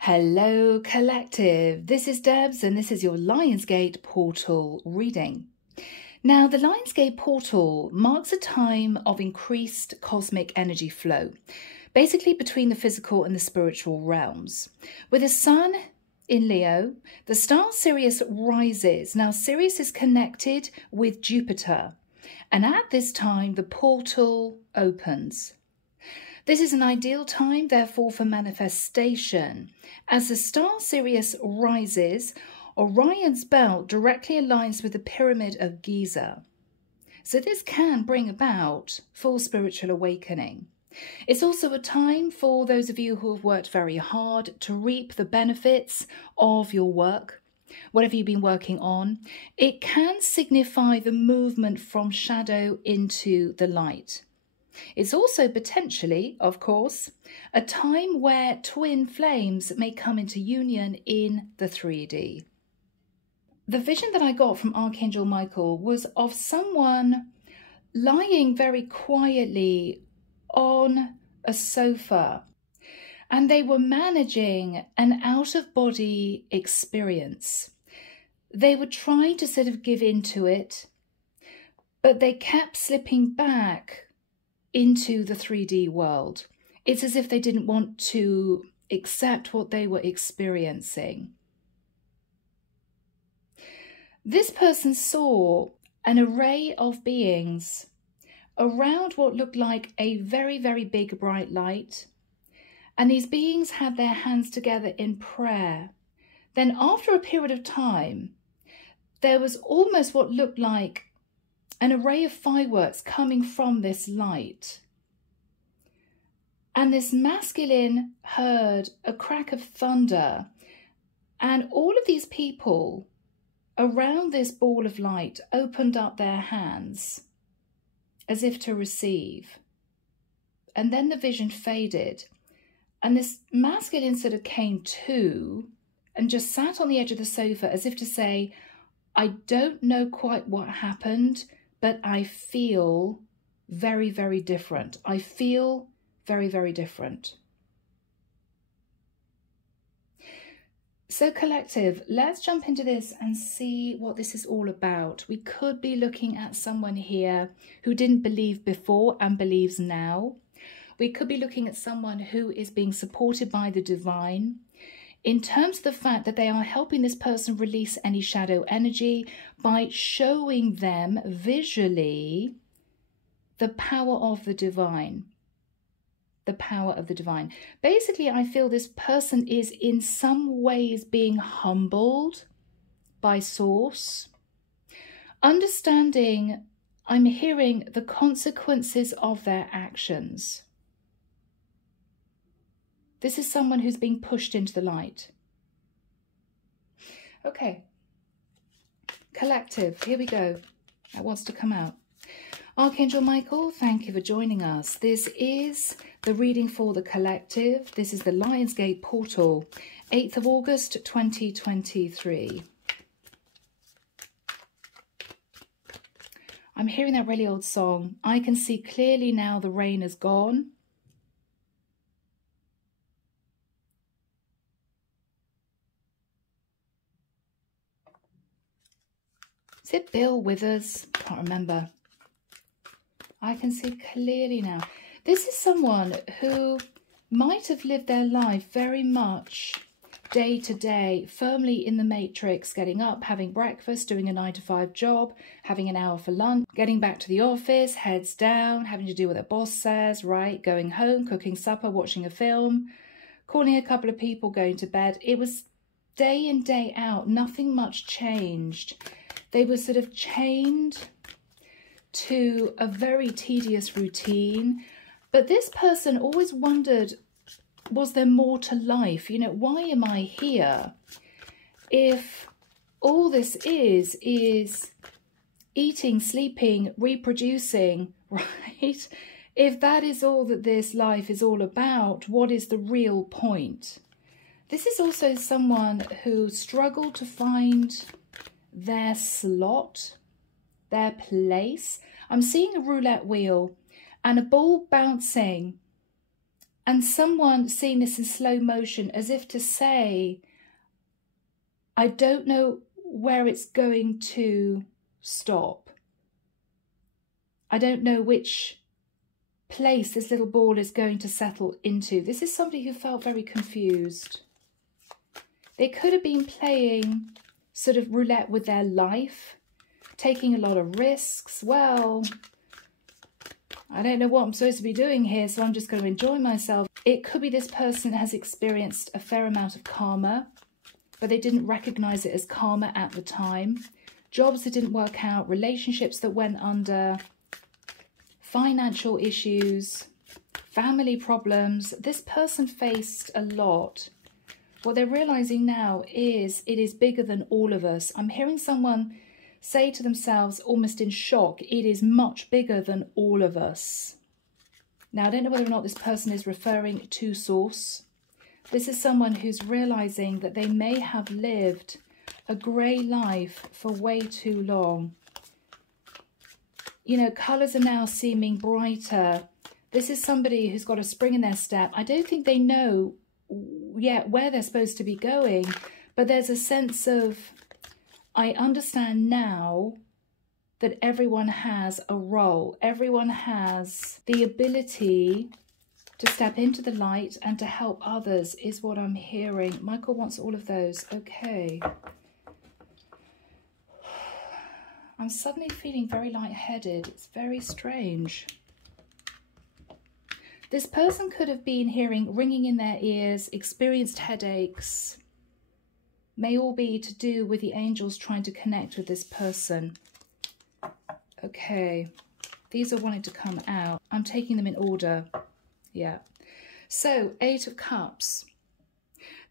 Hello Collective, this is Debs and this is your Lionsgate portal reading. Now the Lionsgate portal marks a time of increased cosmic energy flow, basically between the physical and the spiritual realms. With the sun in Leo, the star Sirius rises. Now Sirius is connected with Jupiter and at this time the portal opens. This is an ideal time, therefore, for manifestation. As the star Sirius rises, Orion's belt directly aligns with the Pyramid of Giza. So this can bring about full spiritual awakening. It's also a time for those of you who have worked very hard to reap the benefits of your work, whatever you've been working on. It can signify the movement from shadow into the light. It's also potentially, of course, a time where twin flames may come into union in the 3D. The vision that I got from Archangel Michael was of someone lying very quietly on a sofa, and they were managing an out-of-body experience. They were trying to sort of give into it, but they kept slipping back into the 3D world. It's as if they didn't want to accept what they were experiencing. This person saw an array of beings around what looked like a very, very big bright light. And these beings had their hands together in prayer. Then after a period of time, there was almost what looked like an array of fireworks coming from this light. And this masculine heard a crack of thunder, and all of these people around this ball of light opened up their hands as if to receive. And then the vision faded, and this masculine sort of came to and just sat on the edge of the sofa as if to say, I don't know quite what happened, but I feel very, very different. I feel very, very different. So collective, let's jump into this and see what this is all about. We could be looking at someone here who didn't believe before and believes now. We could be looking at someone who is being supported by the divine, in terms of the fact that they are helping this person release any shadow energy by showing them visually the power of the divine. The power of the divine. Basically, I feel this person is in some ways being humbled by Source. Understanding, I'm hearing the consequences of their actions. This is someone who's being pushed into the light. Okay. Collective, here we go. That wants to come out. Archangel Michael, thank you for joining us. This is the reading for the collective. This is the Lionsgate portal, 8th of August, 2023. I'm hearing that really old song. I can see clearly now the rain is gone. Is it Bill Withers? Can't remember. I can see clearly now. This is someone who might have lived their life very much day to day, firmly in the matrix, getting up, having breakfast, doing a 9-to-5 job, having an hour for lunch, getting back to the office, heads down, having to do what their boss says, right? Going home, cooking supper, watching a film, calling a couple of people, going to bed. It was day in, day out. Nothing much changed. They were sort of chained to a very tedious routine. But this person always wondered, was there more to life? You know, why am I here? If all this is eating, sleeping, reproducing, right? If that is all that this life is all about, what is the real point? This is also someone who struggled to find their slot, their place. I'm seeing a roulette wheel and a ball bouncing And someone seeing this in slow motion as if to say, I don't know where it's going to stop. I don't know which place this little ball is going to settle into. This is somebody who felt very confused. They could have been playing sort of roulette with their life, taking a lot of risks. Well, I don't know what I'm supposed to be doing here, so I'm just going to enjoy myself. It could be this person has experienced a fair amount of karma, but they didn't recognize it as karma at the time. Jobs that didn't work out, relationships that went under, financial issues, family problems. This person faced a lot. What they're realizing now is it is bigger than all of us. I'm hearing someone say to themselves, almost in shock, it is much bigger than all of us. Now, I don't know whether or not this person is referring to source. This is someone who's realizing that they may have lived a grey life for way too long. You know, colours are now seeming brighter. This is somebody who's got a spring in their step. I don't think they know yet where they're supposed to be going, but there's a sense of, I understand now that everyone has a role. Everyone has the ability to step into the light and to help others, is what I'm hearing. Michael wants all of those. Okay. I'm suddenly feeling very lightheaded. It's very strange. This person could have been hearing ringing in their ears, experienced headaches. May all be to do with the angels trying to connect with this person. Okay. These are wanting to come out. I'm taking them in order. Yeah. So, 8 of Cups.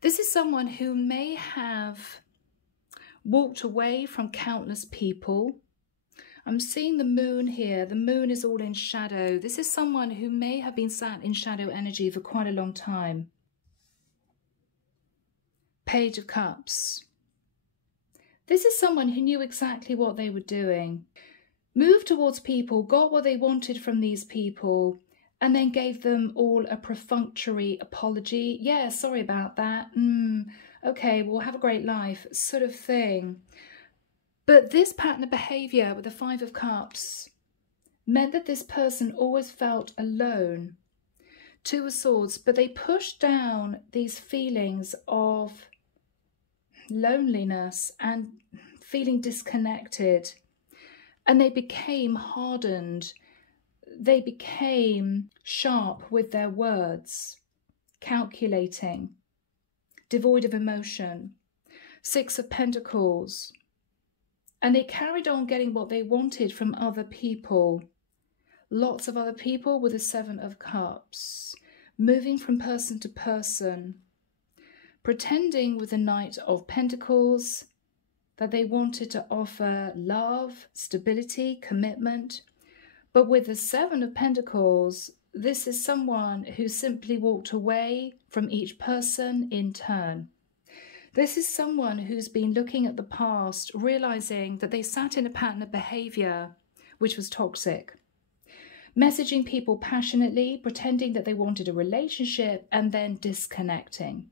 This is someone who may have walked away from countless people. I'm seeing the moon here. The moon is all in shadow. This is someone who may have been sat in shadow energy for quite a long time. Page of Cups. This is someone who knew exactly what they were doing. Moved towards people, got what they wanted from these people, and then gave them all a perfunctory apology. Yeah, sorry about that. Okay, well, have a great life, sort of thing. But this pattern of behaviour with the 5 of Cups meant that this person always felt alone. 2 of Swords, but they pushed down these feelings of loneliness and feeling disconnected. And they became hardened. They became sharp with their words, calculating, devoid of emotion. 6 of Pentacles. And they carried on getting what they wanted from other people. Lots of other people with the 7 of Cups. Moving from person to person. Pretending with the Knight of Pentacles that they wanted to offer love, stability, commitment. But with the 7 of Pentacles, this is someone who simply walked away from each person in turn. This is someone who's been looking at the past, realizing that they sat in a pattern of behavior which was toxic. Messaging people passionately, pretending that they wanted a relationship, and then disconnecting.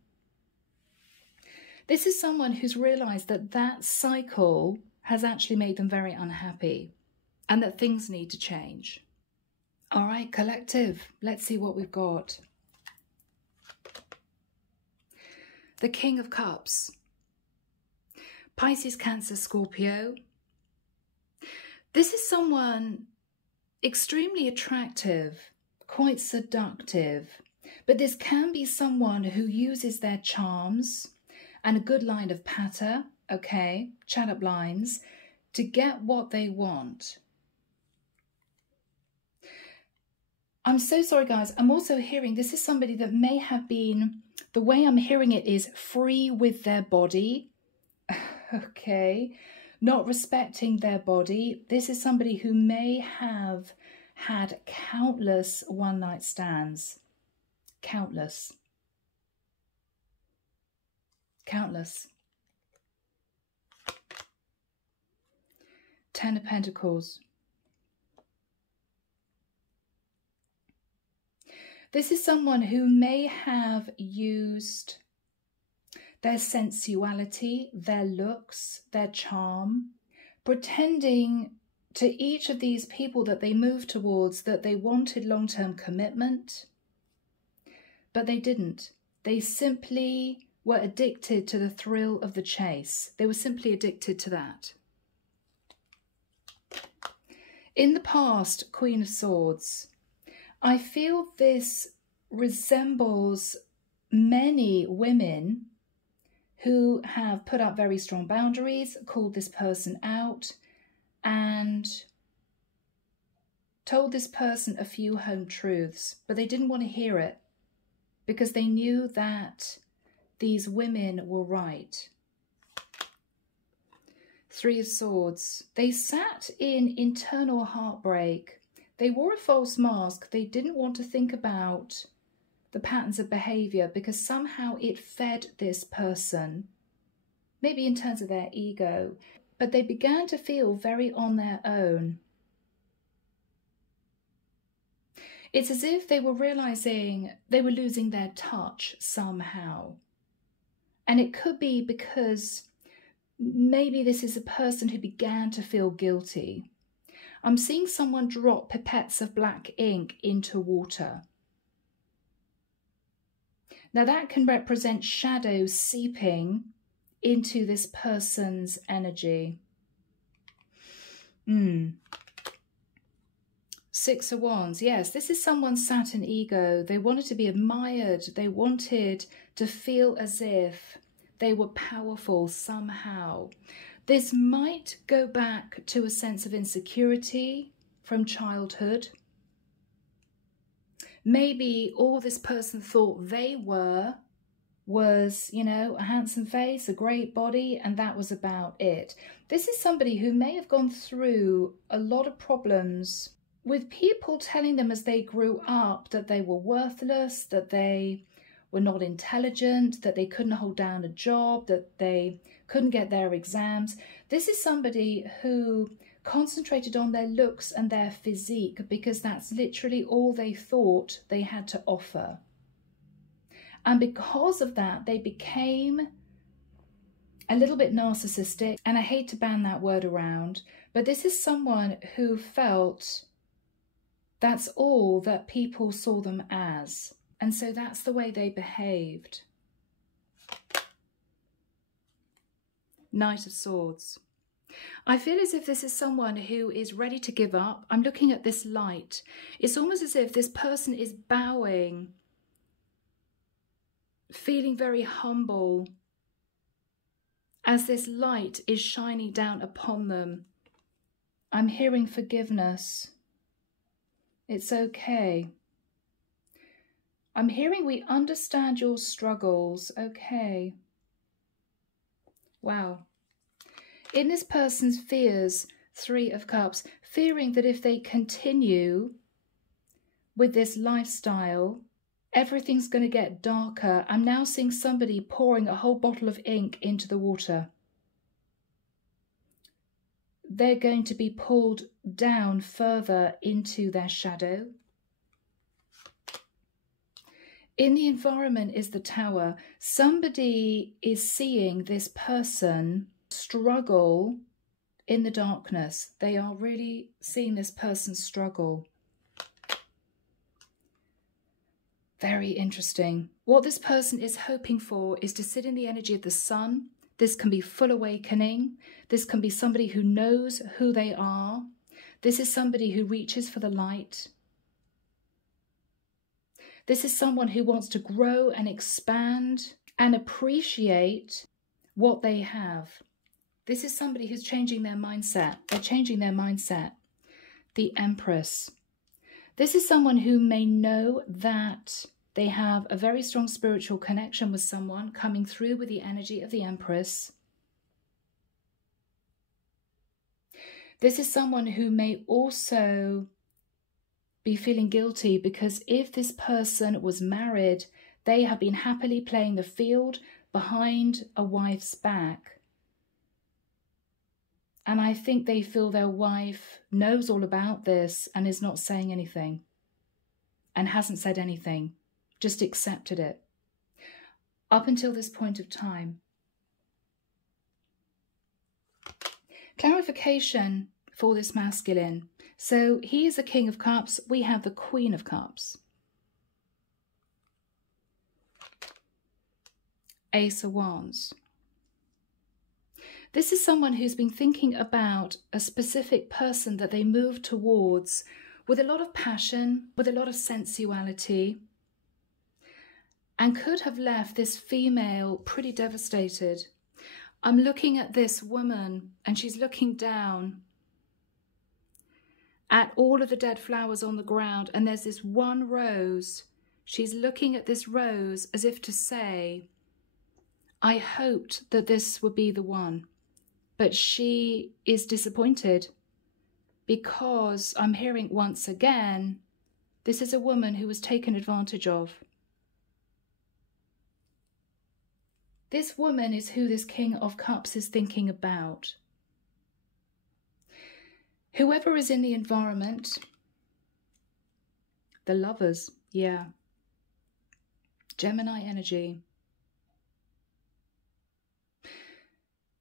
This is someone who's realized that that cycle has actually made them very unhappy and that things need to change. All right, collective, let's see what we've got. The King of Cups. Pisces, Cancer, Scorpio. This is someone extremely attractive, quite seductive, but this can be someone who uses their charms and a good line of patter, okay, chat up lines, to get what they want. I'm so sorry, guys. I'm also hearing this is somebody that may have been, the way I'm hearing it is free with their body, okay, not respecting their body. This is somebody who may have had countless one-night stands. Countless. Countless. 10 of Pentacles. This is someone who may have used their sensuality, their looks, their charm, pretending to each of these people that they moved towards that they wanted long-term commitment, but they didn't. They simply were addicted to the thrill of the chase. They were simply addicted to that. In the past, Queen of Swords, I feel this resembles many women who have put up very strong boundaries, called this person out, and told this person a few home truths, but they didn't want to hear it because they knew that these women were right. Three of Swords. They sat in internal heartbreak. They wore a false mask. They didn't want to think about the patterns of behavior because somehow it fed this person, maybe in terms of their ego, but they began to feel very on their own. It's as if they were realizing they were losing their touch somehow. And it could be because maybe this is a person who began to feel guilty. I'm seeing someone drop pipettes of black ink into water. Now that can represent shadows seeping into this person's energy. Six of Wands. Yes, this is someone's Saturn ego. They wanted to be admired. They wanted to feel as if they were powerful somehow. This might go back to a sense of insecurity from childhood. Maybe all this person thought they were was, you know, a handsome face, a great body, and that was about it. This is somebody who may have gone through a lot of problems with people telling them as they grew up that they were worthless, that they were not intelligent, that they couldn't hold down a job, that they couldn't get their exams. This is somebody who concentrated on their looks and their physique because that's literally all they thought they had to offer. And because of that, they became a little bit narcissistic. And I hate to ban that word around, but this is someone who felt that's all that people saw them as. And so that's the way they behaved. Knight of Swords. I feel as if this is someone who is ready to give up. I'm looking at this light. It's almost as if this person is bowing, feeling very humble as this light is shining down upon them. I'm hearing forgiveness. It's okay. I'm hearing we understand your struggles. Okay. Wow. In this person's fears, Three of Cups, fearing that if they continue with this lifestyle, everything's going to get darker. I'm now seeing somebody pouring a whole bottle of ink into the water. They're going to be pulled down further into their shadow. In the environment is the Tower. Somebody is seeing this person struggle in the darkness. They are really seeing this person struggle. Very interesting. What this person is hoping for is to sit in the energy of the sun. This can be full awakening. This can be somebody who knows who they are. This is somebody who reaches for the light. This is someone who wants to grow and expand and appreciate what they have. This is somebody who's changing their mindset. They're changing their mindset. The Empress. This is someone who may know that they have a very strong spiritual connection with someone coming through with the energy of the Empress. This is someone who may also be feeling guilty because if this person was married, they have been happily playing the field behind a wife's back. And I think they feel their wife knows all about this and is not saying anything. and hasn't said anything, just accepted it up until this point of time. Clarification for this masculine. So he is the King of Cups. We have the Queen of Cups. Ace of Wands. This is someone who's been thinking about a specific person that they move towards with a lot of passion, with a lot of sensuality, and could have left this female pretty devastated. I'm looking at this woman and she's looking down at all of the dead flowers on the ground, and there's this one rose. She's looking at this rose as if to say, I hoped that this would be the one. But she is disappointed because I'm hearing once again, this is a woman who was taken advantage of. This woman is who this King of Cups is thinking about. Whoever is in the environment, the Lovers, yeah. Gemini energy.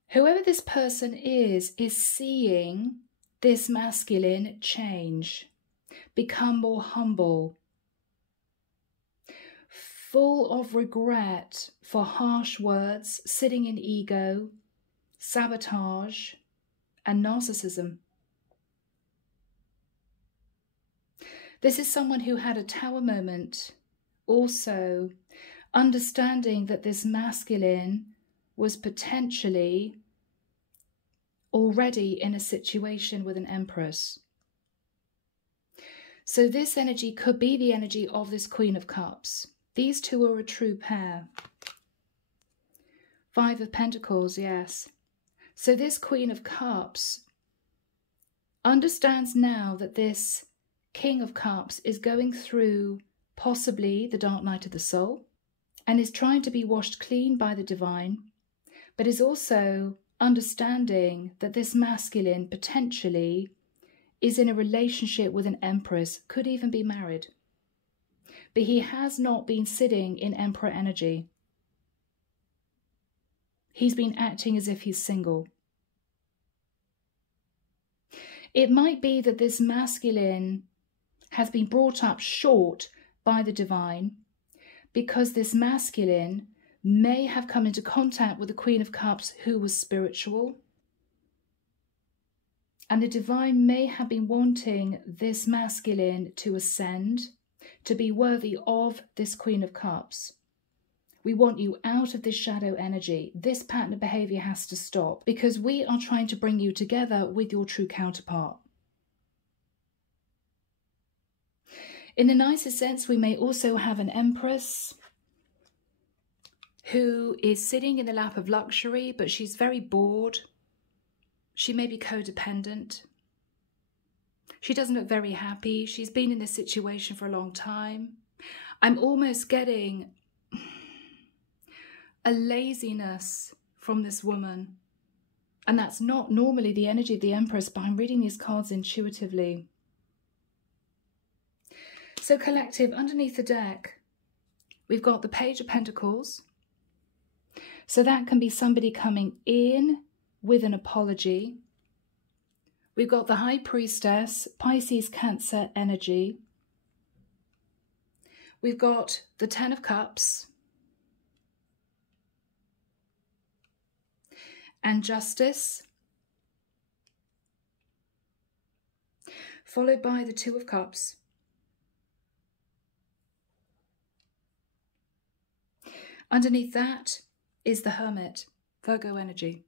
Whoever this person is seeing this masculine change, become more humble, full of regret for harsh words, sitting in ego, sabotage, and narcissism. This is someone who had a tower moment, also understanding that this masculine was potentially already in a situation with an Empress. So this energy could be the energy of this Queen of Cups. These two are a true pair. Five of Pentacles, yes. So this Queen of Cups understands now that this King of Cups is going through possibly the dark night of the soul and is trying to be washed clean by the divine, but is also understanding that this masculine potentially is in a relationship with an Empress, could even be married. But he has not been sitting in Emperor energy. He's been acting as if he's single. It might be that this masculine has been brought up short by the divine because this masculine may have come into contact with the Queen of Cups who was spiritual. And the divine may have been wanting this masculine to ascend, to be worthy of this Queen of Cups. We want you out of this shadow energy. This pattern of behavior has to stop because we are trying to bring you together with your true counterpart. In the nicest sense, we may also have an Empress who is sitting in the lap of luxury, but she's very bored. She may be codependent. She doesn't look very happy. She's been in this situation for a long time. I'm almost getting a laziness from this woman. And that's not normally the energy of the Empress, but I'm reading these cards intuitively. So collective, underneath the deck, we've got the Page of Pentacles. So that can be somebody coming in with an apology. We've got the High Priestess, Pisces, Cancer energy. We've got the Ten of Cups. And Justice. Followed by the Two of Cups. Underneath that is the Hermit, Virgo energy.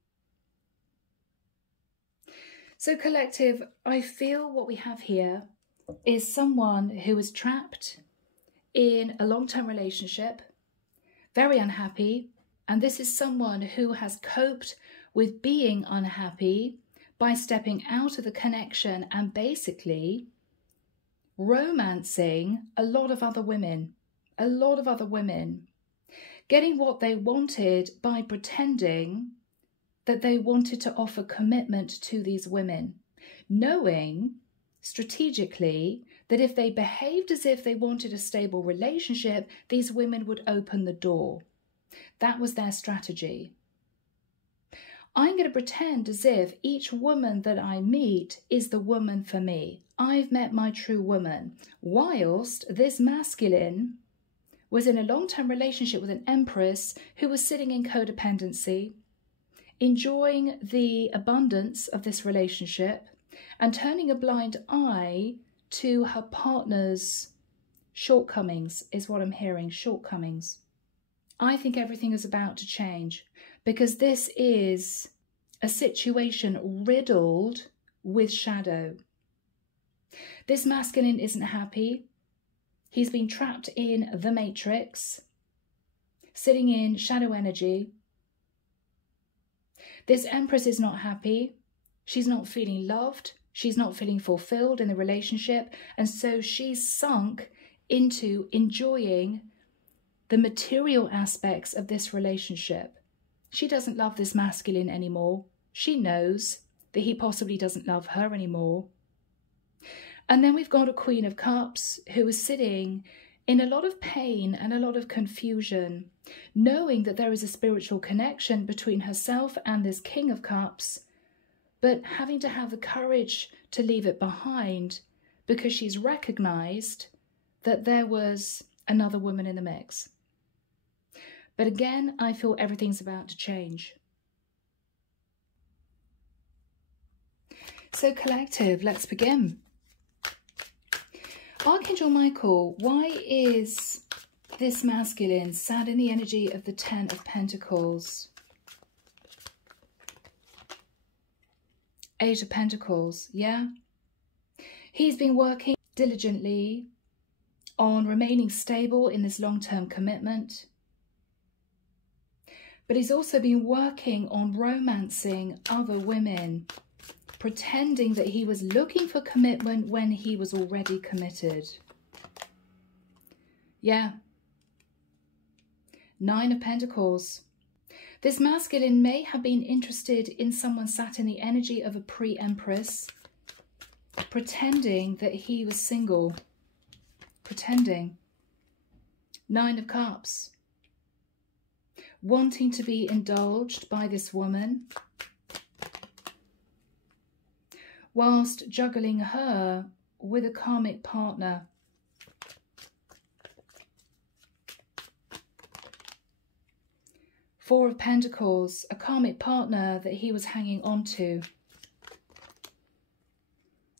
So collective, I feel what we have here is someone who is trapped in a long-term relationship, very unhappy, and this is someone who has coped with being unhappy by stepping out of the connection and basically romancing a lot of other women, getting what they wanted by pretending that they wanted to offer commitment to these women, knowing strategically that if they behaved as if they wanted a stable relationship, these women would open the door. That was their strategy. I'm going to pretend as if each woman that I meet is the woman for me. I've met my true woman, whilst this masculine was in a long-term relationship with an empress who was sitting in codependency, enjoying the abundance of this relationship and turning a blind eye to her partner's shortcomings, is what I'm hearing, shortcomings. I think everything is about to change because this is a situation riddled with shadow. This masculine isn't happy. He's been trapped in the matrix, sitting in shadow energy. This empress is not happy. She's not feeling loved. She's not feeling fulfilled in the relationship. And so she's sunk into enjoying the material aspects of this relationship. She doesn't love this masculine anymore. She knows that he possibly doesn't love her anymore. And then we've got a Queen of Cups who is sitting in a lot of pain and a lot of confusion, knowing that there is a spiritual connection between herself and this King of Cups, but having to have the courage to leave it behind because she's recognized that there was another woman in the mix. But again, I feel everything's about to change. So collective, let's begin. Archangel Michael, why is this masculine sat in the energy of the Ten of Pentacles? Eight of Pentacles, yeah? He's been working diligently on remaining stable in this long-term commitment. But he's also been working on romancing other women, pretending that he was looking for commitment when he was already committed. Yeah. Nine of Pentacles. This masculine may have been interested in someone sat in the energy of a pre-empress, pretending that he was single. Pretending. Nine of Cups. Wanting to be indulged by this woman, whilst juggling her with a karmic partner. Four of Pentacles, a karmic partner that he was hanging on to.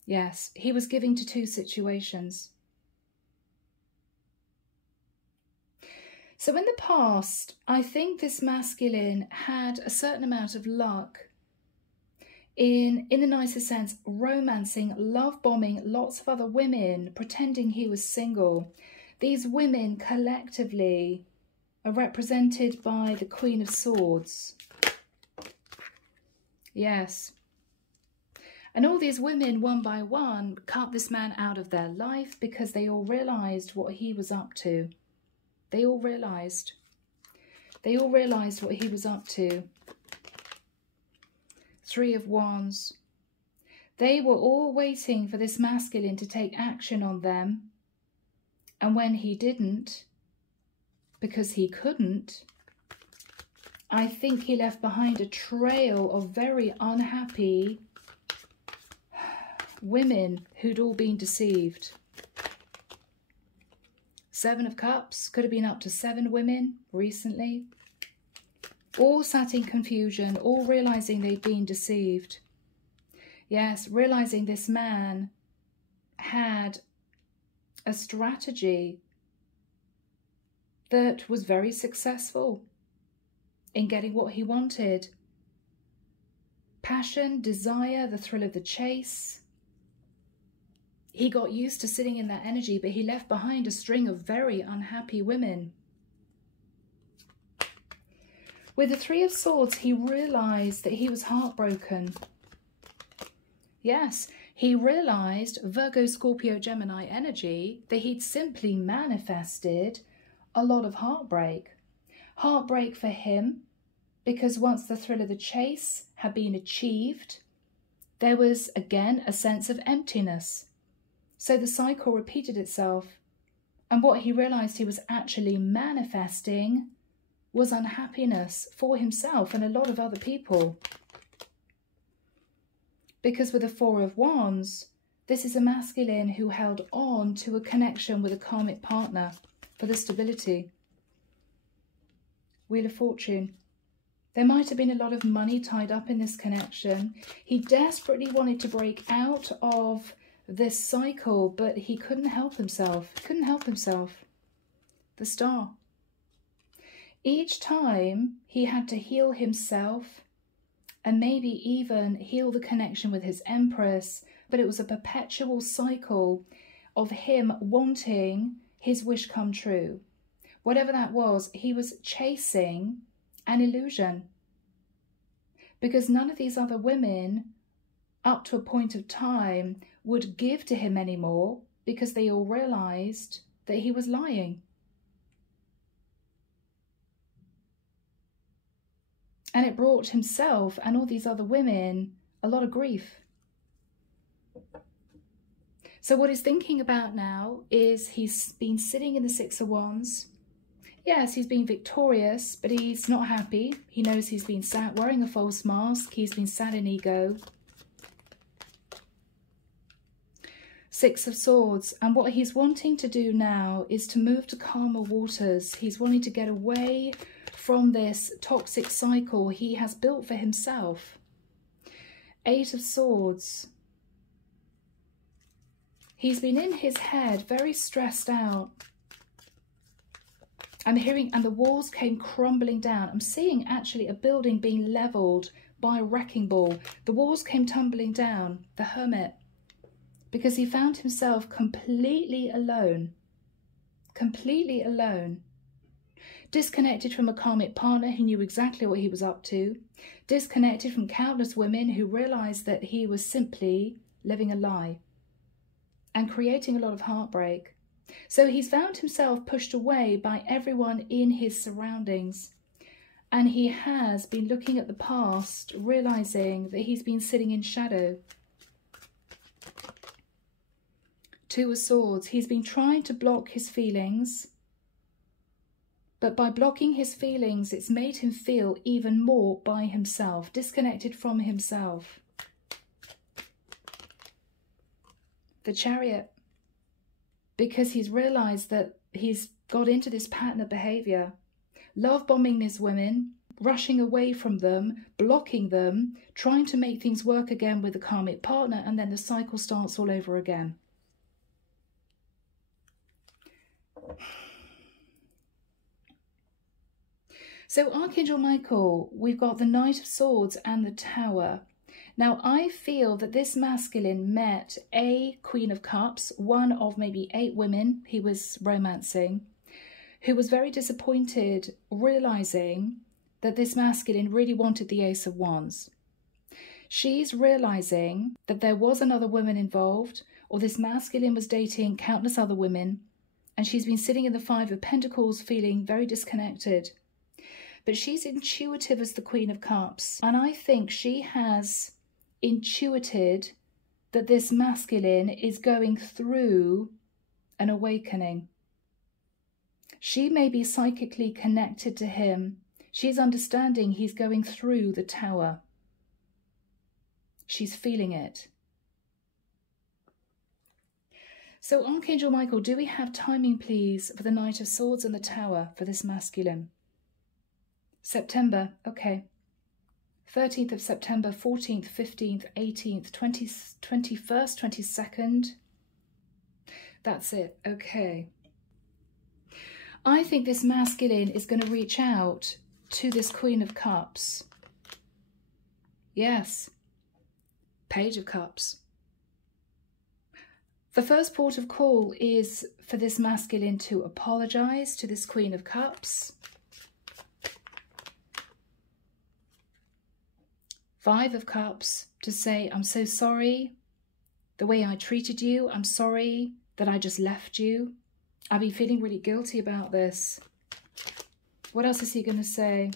Yes, he was giving to two situations. So in the past, I think this masculine had a certain amount of luck in the nicest sense, romancing, love bombing lots of other women, pretending he was single. These women collectively are represented by the Queen of Swords. Yes. And all these women, one by one, cut this man out of their life because they all realised what he was up to. They all realised. They all realised what he was up to. Three of Wands. They were all waiting for this masculine to take action on them. And when he didn't, because he couldn't, I think he left behind a trail of very unhappy women who'd all been deceived. Seven of Cups, could have been up to 7 women recently. All sat in confusion, all realising they'd been deceived. Yes, realising this man had a strategy that was very successful in getting what he wanted. Passion, desire, the thrill of the chase. He got used to sitting in that energy, but he left behind a string of very unhappy women. With the Three of Swords, he realised that he was heartbroken. Yes, he realised, Virgo, Scorpio, Gemini energy, that he'd simply manifested a lot of heartbreak. Heartbreak for him, because once the thrill of the chase had been achieved, there was again a sense of emptiness. So the cycle repeated itself. And what he realized he was actually manifesting was unhappiness for himself and a lot of other people. Because with the Four of Wands, this is a masculine who held on to a connection with a karmic partner for the stability. Wheel of Fortune. There might have been a lot of money tied up in this connection. He desperately wanted to break out of this cycle, but he couldn't help himself. Couldn't help himself. The Star. Each time he had to heal himself and maybe even heal the connection with his Empress, but it was a perpetual cycle of him wanting his wish come true. Whatever that was, he was chasing an illusion. Because none of these other women, up to a point of time, would give to him anymore because they all realized that he was lying. And it brought himself and all these other women a lot of grief. So what he's thinking about now is he's been sitting in the Six of Wands. Yes, he's been victorious, but he's not happy. He knows he's been sat wearing a false mask. He's been sat in ego. Six of Swords. And what he's wanting to do now is to move to calmer waters. He's wanting to get away from this toxic cycle he has built for himself. Eight of Swords. He's been in his head, very stressed out. I'm hearing, and the walls came crumbling down. I'm seeing actually a building being leveled by a wrecking ball. The walls came tumbling down. The Hermit. Because he found himself completely alone. Completely alone. Disconnected from a karmic partner who knew exactly what he was up to. Disconnected from countless women who realized that he was simply living a lie. And creating a lot of heartbreak. So he's found himself pushed away by everyone in his surroundings. And he has been looking at the past, realizing that he's been sitting in shadow. Two of Swords. He's been trying to block his feelings. But by blocking his feelings, it's made him feel even more by himself, disconnected from himself. The Chariot. Because he's realized that he's got into this pattern of behavior. Love bombing these women, rushing away from them, blocking them, trying to make things work again with a karmic partner, and then the cycle starts all over again. So Archangel Michael, we've got the Knight of Swords and the Tower. Now, I feel that this masculine met a Queen of Cups, one of maybe 8 women he was romancing, who was very disappointed, realizing that this masculine really wanted the Ace of Wands. She's realizing that there was another woman involved, or this masculine was dating countless other women, and she's been sitting in the Five of Pentacles feeling very disconnected. But she's intuitive as the Queen of Cups, and I think she has intuited that this masculine is going through an awakening. She may be psychically connected to him. She's understanding he's going through the Tower. She's feeling it. So Archangel Michael, do we have timing please for the Knight of Swords and the Tower for this masculine? September, okay. 13th of September, 14th, 15th, 18th, 20th, 21st, 22nd. That's it, okay. I think this masculine is going to reach out to this Queen of Cups. Yes. Page of Cups. The first port of call is for this masculine to apologize to this Queen of Cups. Five of Cups to say, I'm so sorry the way I treated you. I'm sorry that I just left you. I've been feeling really guilty about this. What else is he going to say?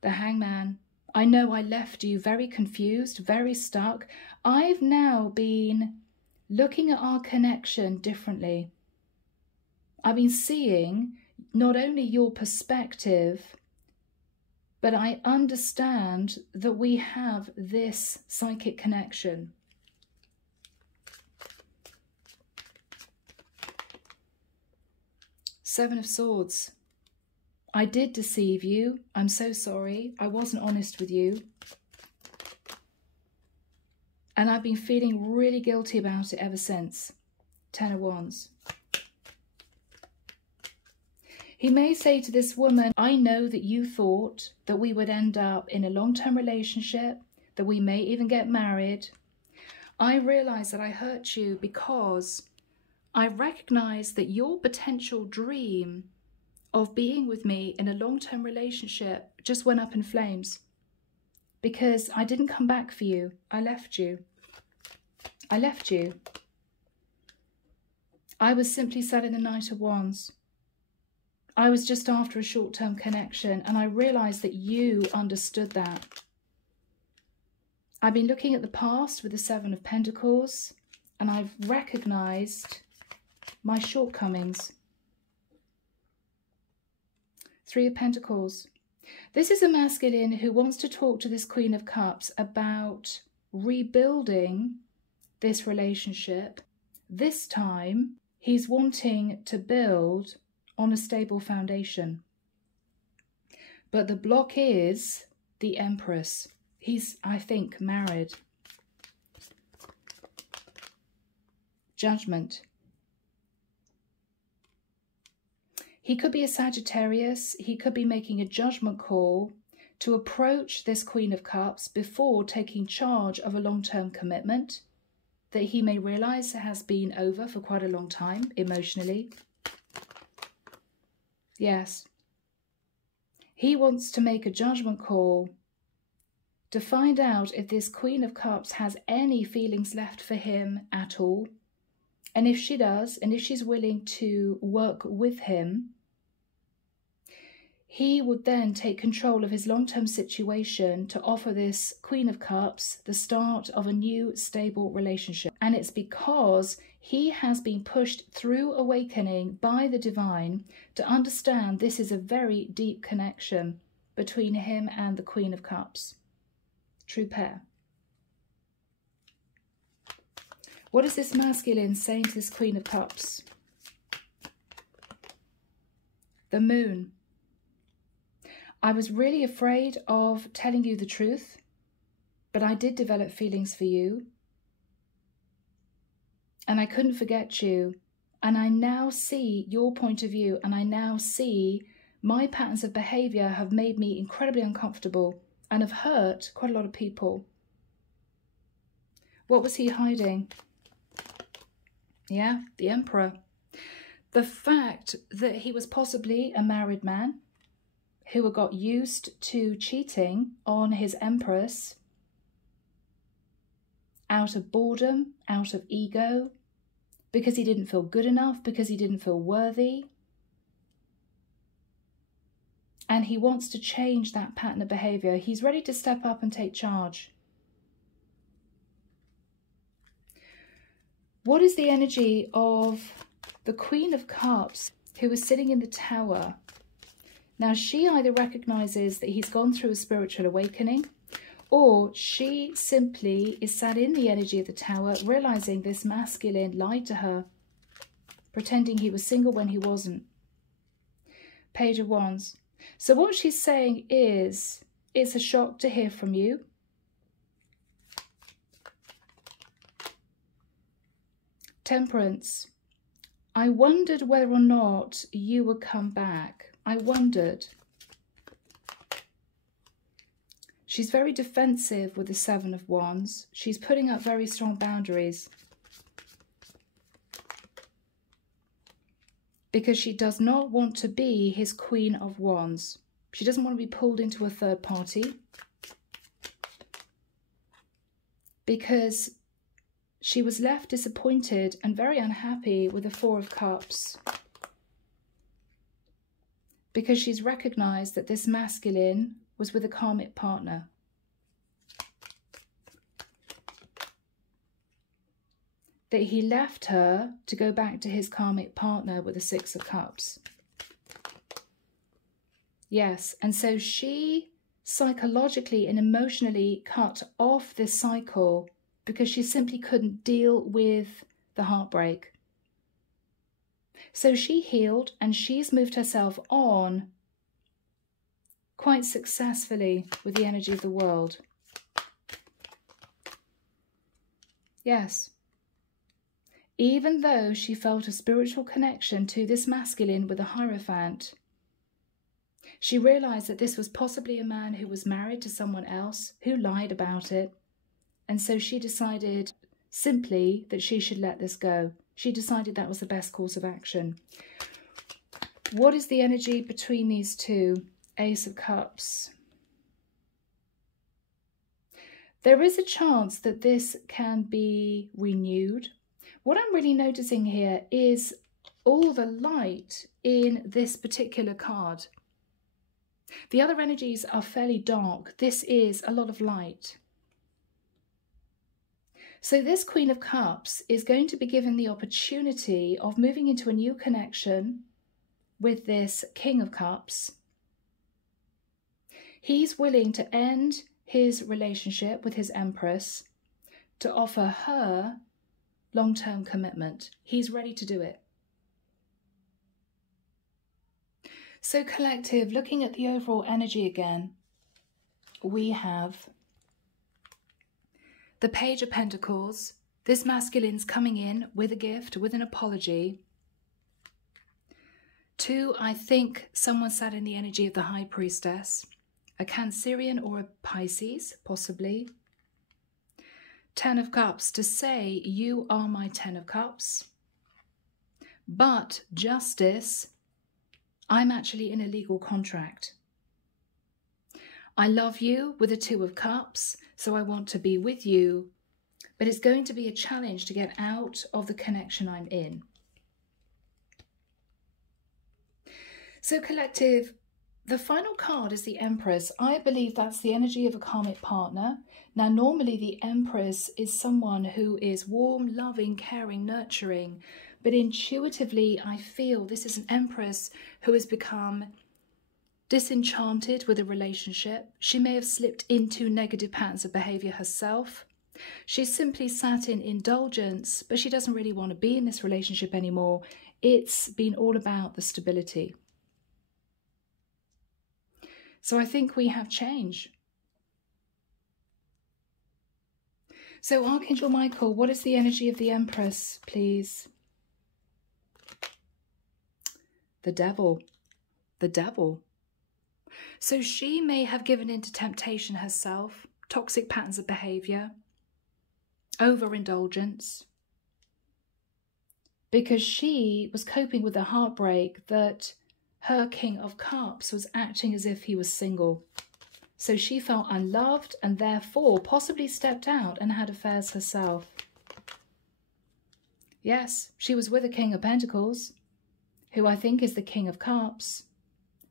The Hangman. I know I left you very confused, very stuck. I've now been looking at our connection differently. I've been seeing not only your perspective, but I understand that we have this psychic connection. Seven of Swords. I did deceive you. I'm so sorry. I wasn't honest with you. And I've been feeling really guilty about it ever since. Ten of Wands. He may say to this woman, I know that you thought that we would end up in a long-term relationship, that we may even get married. I realize that I hurt you because I recognize that your potential dream of being with me in a long-term relationship just went up in flames because I didn't come back for you. I left you. I left you. I was simply sat in the Knight of Wands. I was just after a short-term connection, and I realized that you understood that. I've been looking at the past with the Seven of Pentacles, and I've recognized my shortcomings. Three of Pentacles. This is a masculine who wants to talk to this Queen of Cups about rebuilding this relationship. This time, he's wanting to build on a stable foundation. But the block is the Empress. He's, I think, married. Judgment. He could be a Sagittarius. He could be making a judgment call to approach this Queen of Cups before taking charge of a long-term commitment that he may realize has been over for quite a long time emotionally. Yes. He wants to make a judgment call to find out if this Queen of Cups has any feelings left for him at all. And if she does, and if she's willing to work with him, he would then take control of his long-term situation to offer this Queen of Cups the start of a new stable relationship. And it's because he has been pushed through awakening by the divine to understand this is a very deep connection between him and the Queen of Cups. True pair. What is this masculine saying to this Queen of Cups? The Moon. I was really afraid of telling you the truth, but I did develop feelings for you. And I couldn't forget you. And I now see your point of view, and I now see my patterns of behavior have made me incredibly uncomfortable and have hurt quite a lot of people. What was he hiding? Yeah, the Emperor. The fact that he was possibly a married man who got used to cheating on his Empress out of boredom, out of ego, because he didn't feel good enough, because he didn't feel worthy. And he wants to change that pattern of behavior. He's ready to step up and take charge. What is the energy of the Queen of Cups who is sitting in the Tower? Now, she either recognizes that he's gone through a spiritual awakening, or she simply is sat in the energy of the Tower, realizing this masculine lied to her, pretending he was single when he wasn't. Page of Wands. So what she's saying is, it's a shock to hear from you. Temperance. I wondered whether or not you would come back. I wondered. She's very defensive with the Seven of Wands. She's putting up very strong boundaries because she does not want to be his Queen of Wands. She doesn't want to be pulled into a third party because she was left disappointed and very unhappy with the Four of Cups, because she's recognized that this masculine was with a karmic partner. that he left her to go back to his karmic partner with the Six of Cups. Yes, and so she psychologically and emotionally cut off this cycle because she simply couldn't deal with the heartbreak. So she healed and she's moved herself on quite successfully with the energy of the world. Yes. Even though she felt a spiritual connection to this masculine with a Hierophant, she realized that this was possibly a man who was married to someone else who lied about it. And so she decided simply that she should let this go. She decided that was the best course of action. What is the energy between these two? Ace of Cups. There is a chance that this can be renewed. What I'm really noticing here is all the light in this particular card. The other energies are fairly dark. This is a lot of light. So this Queen of Cups is going to be given the opportunity of moving into a new connection with this King of Cups. He's willing to end his relationship with his Empress to offer her long-term commitment. He's ready to do it. So collective, looking at the overall energy again, we have the Page of Pentacles. This masculine's coming in with a gift, with an apology. 2, I think someone sat in the energy of the High Priestess. A Cancerian or a Pisces, possibly. 10 of Cups, to say, you are my 10 of Cups. But justice, I'm actually in a legal contract. I love you with a 2 of Cups, so I want to be with you. But it's going to be a challenge to get out of the connection I'm in. So collective, the final card is the Empress. I believe that's the energy of a karmic partner. Now, normally the Empress is someone who is warm, loving, caring, nurturing. But intuitively, I feel this is an Empress who has become disenchanted with a relationship. She may have slipped into negative patterns of behavior herself. She's simply sat in indulgence, but she doesn't really want to be in this relationship anymore. It's been all about the stability. So I think we have change. So Archangel Michael, what is the energy of the Empress, please? The Devil. The Devil. So she may have given in to temptation herself, toxic patterns of behavior, overindulgence, because she was coping with the heartbreak that her King of Cups was acting as if he was single. So she felt unloved and therefore possibly stepped out and had affairs herself. Yes, she was with a King of Pentacles, who I think is the King of Cups,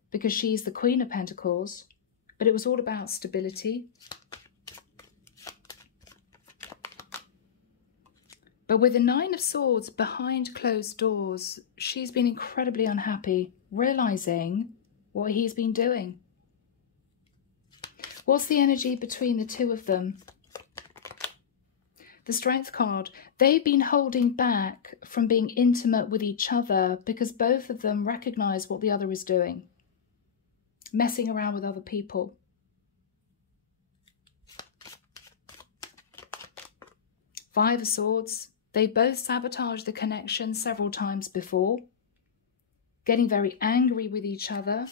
because she's the Queen of Pentacles, but it was all about stability. But with the 9 of Swords behind closed doors, she's been incredibly unhappy, realizing what he's been doing. What's the energy between the two of them? The Strength card. They've been holding back from being intimate with each other because both of them recognize what the other is doing. Messing around with other people. Five of Swords. They both sabotaged the connection several times before. Getting very angry with each other.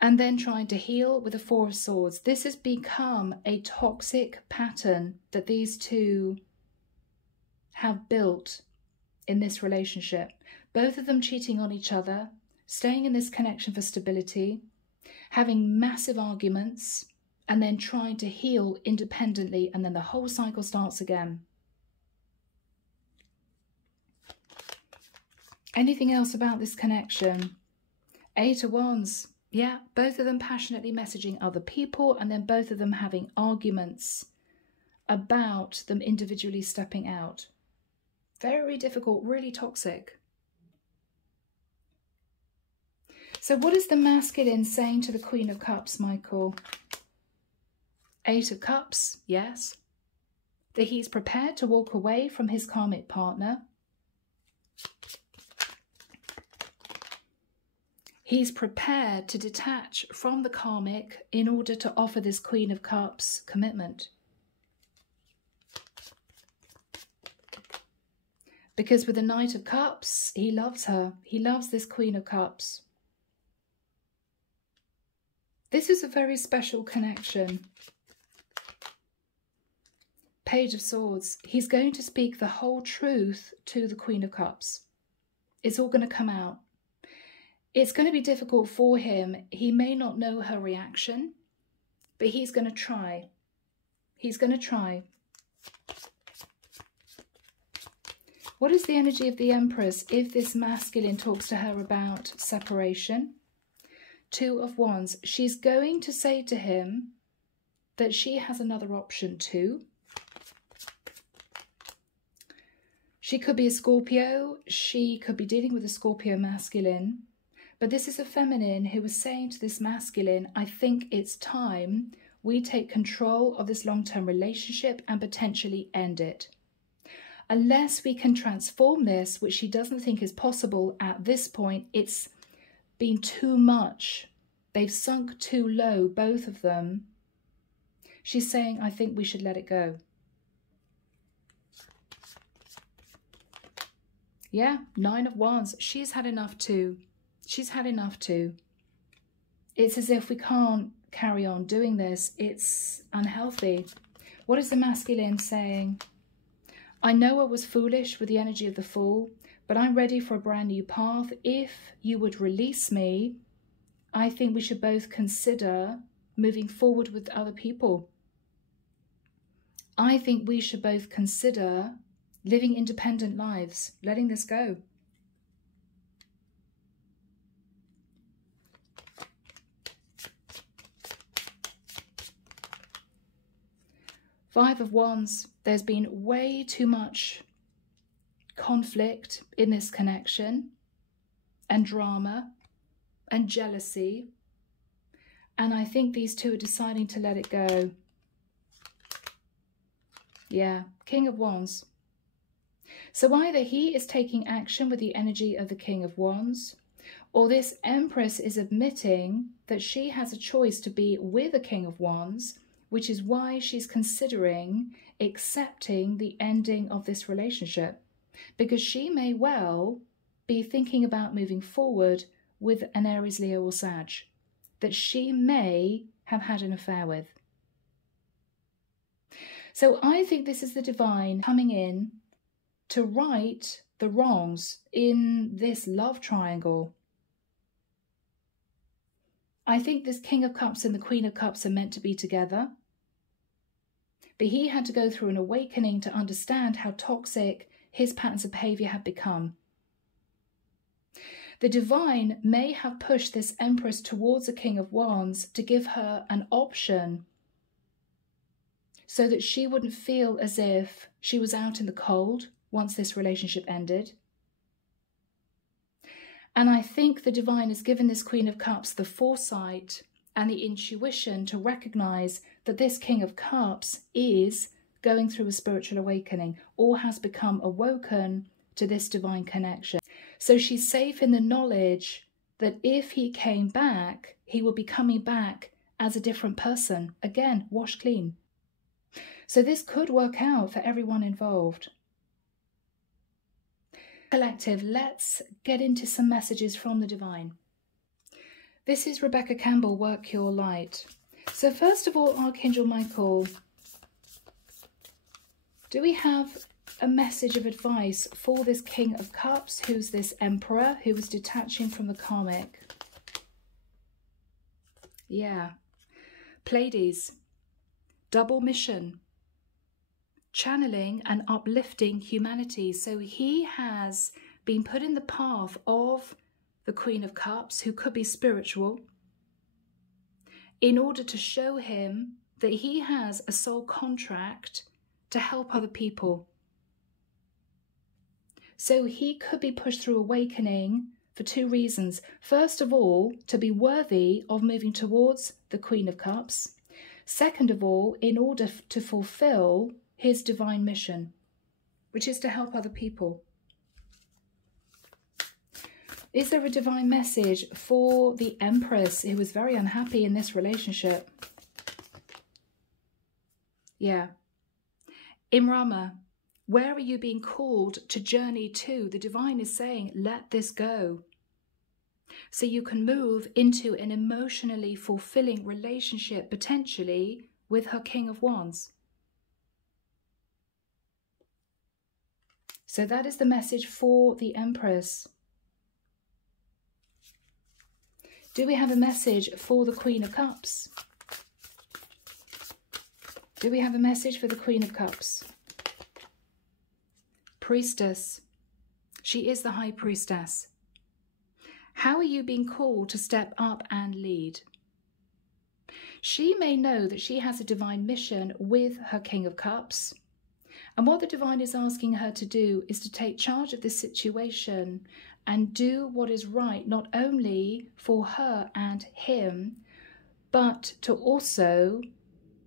And then trying to heal with the Four of Swords. This has become a toxic pattern that these two have built in this relationship. Both of them cheating on each other, staying in this connection for stability, having massive arguments, and then trying to heal independently, and then the whole cycle starts again. Anything else about this connection? Eight of Wands. Yeah, both of them passionately messaging other people, and then both of them having arguments about them individually stepping out. Very difficult, really toxic. So what is the masculine saying to the Queen of Cups, Michael? 8 of Cups, yes. That he's prepared to walk away from his karmic partner. He's prepared to detach from the karmic in order to offer this Queen of Cups commitment. Because with the Knight of Cups, he loves her. He loves this Queen of Cups. This is a very special connection. Page of Swords. He's going to speak the whole truth to the Queen of Cups. It's all going to come out. It's going to be difficult for him. He may not know her reaction, but he's going to try. He's going to try. What is the energy of the Empress if this masculine talks to her about separation? 2 of Wands. She's going to say to him that she has another option too. She could be a Scorpio. She could be dealing with a Scorpio masculine. But this is a feminine who is saying to this masculine, I think it's time we take control of this long-term relationship and potentially end it. Unless we can transform this, which she doesn't think is possible at this point, it's been too much. They've sunk too low, both of them. She's saying, I think we should let it go. Yeah, 9 of Wands. She's had enough too. She's had enough too. It's as if we can't carry on doing this. It's unhealthy. What is the masculine saying? I know I was foolish with the energy of the Fool, but I'm ready for a brand new path. If you would release me, I think we should both consider moving forward with other people. I think we should both consider living independent lives, letting this go. Five of Wands. There's been way too much conflict in this connection and drama and jealousy. And I think these two are deciding to let it go. Yeah, King of Wands. So either he is taking action with the energy of the King of Wands, or this Empress is admitting that she has a choice to be with a King of Wands, which is why she's considering accepting the ending of this relationship, because she may well be thinking about moving forward with an Aries, Leo or Sag that she may have had an affair with. So I think this is the divine coming in to right the wrongs in this love triangle. I think this King of Cups and the Queen of Cups are meant to be together. But he had to go through an awakening to understand how toxic his patterns of behavior had become. The divine may have pushed this Empress towards a King of Wands to give her an option so that she wouldn't feel as if she was out in the cold once this relationship ended. And I think the divine has given this Queen of Cups the foresight and the intuition to recognize that this King of Cups is going through a spiritual awakening or has become awoken to this divine connection. So she's safe in the knowledge that if he came back, he will be coming back as a different person. Again, washed clean. So this could work out for everyone involved. Collective, let's get into some messages from the divine. This is Rebecca Campbell, Work Your Light. So first of all, Archangel Michael, do we have a message of advice for this King of Cups, who's this Emperor, who was detaching from the Karmic? Yeah. Pleiades, double mission, channeling and uplifting humanity. So he has been put in the path of the Queen of Cups, who could be spiritual, in order to show him that he has a soul contract to help other people. So he could be pushed through awakening for two reasons. First of all, to be worthy of moving towards the Queen of Cups. Second of all, in order to fulfill his divine mission, which is to help other people. Is there a divine message for the Empress who was very unhappy in this relationship? Yeah. Imrama, where are you being called to journey to? The divine is saying, let this go. So you can move into an emotionally fulfilling relationship, potentially with her King of Wands. So that is the message for the Empress. Do we have a message for the Queen of Cups? Do we have a message for the Queen of Cups? Priestess. She is the High Priestess. How are you being called to step up and lead? She may know that she has a divine mission with her King of Cups. And what the divine is asking her to do is to take charge of this situation and do what is right, not only for her and him, but to also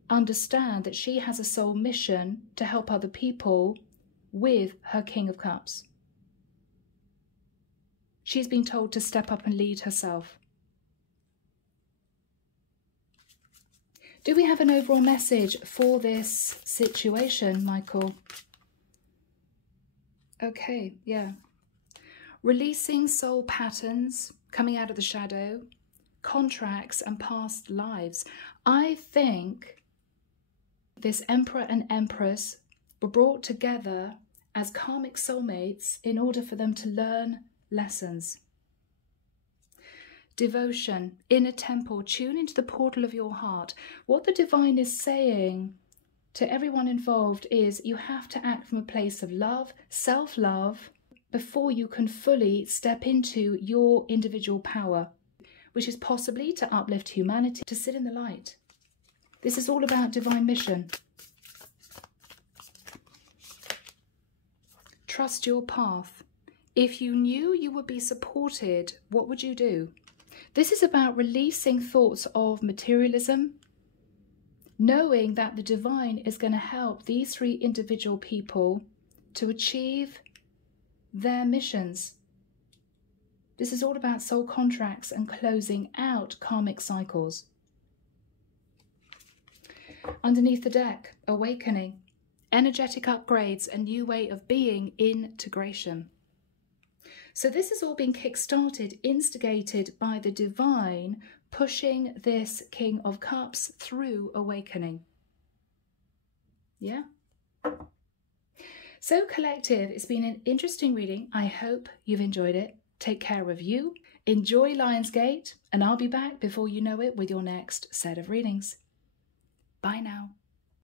understand that she has a soul mission to help other people with her King of Cups. She's been told to step up and lead herself. Do we have an overall message for this situation, Michael? Okay, yeah. Releasing soul patterns, coming out of the shadow, contracts and past lives. I think this Emperor and Empress were brought together as karmic soulmates in order for them to learn lessons. Devotion, inner temple, tune into the portal of your heart. What the divine is saying to everyone involved is you have to act from a place of love, self-love, before you can fully step into your individual power, which is possibly to uplift humanity, to sit in the light. This is all about divine mission. Trust your path. If you knew you would be supported, what would you do? This is about releasing thoughts of materialism, knowing that the divine is going to help these three individual people to achieve their missions. This is all about soul contracts and closing out karmic cycles. Underneath the deck, awakening, energetic upgrades, a new way of being, integration. So this has all been kick-started, instigated by the divine, pushing this King of Cups through awakening. Yeah? So collective, it's been an interesting reading. I hope you've enjoyed it. Take care of you. Enjoy Lionsgate, and I'll be back before you know it with your next set of readings. Bye now.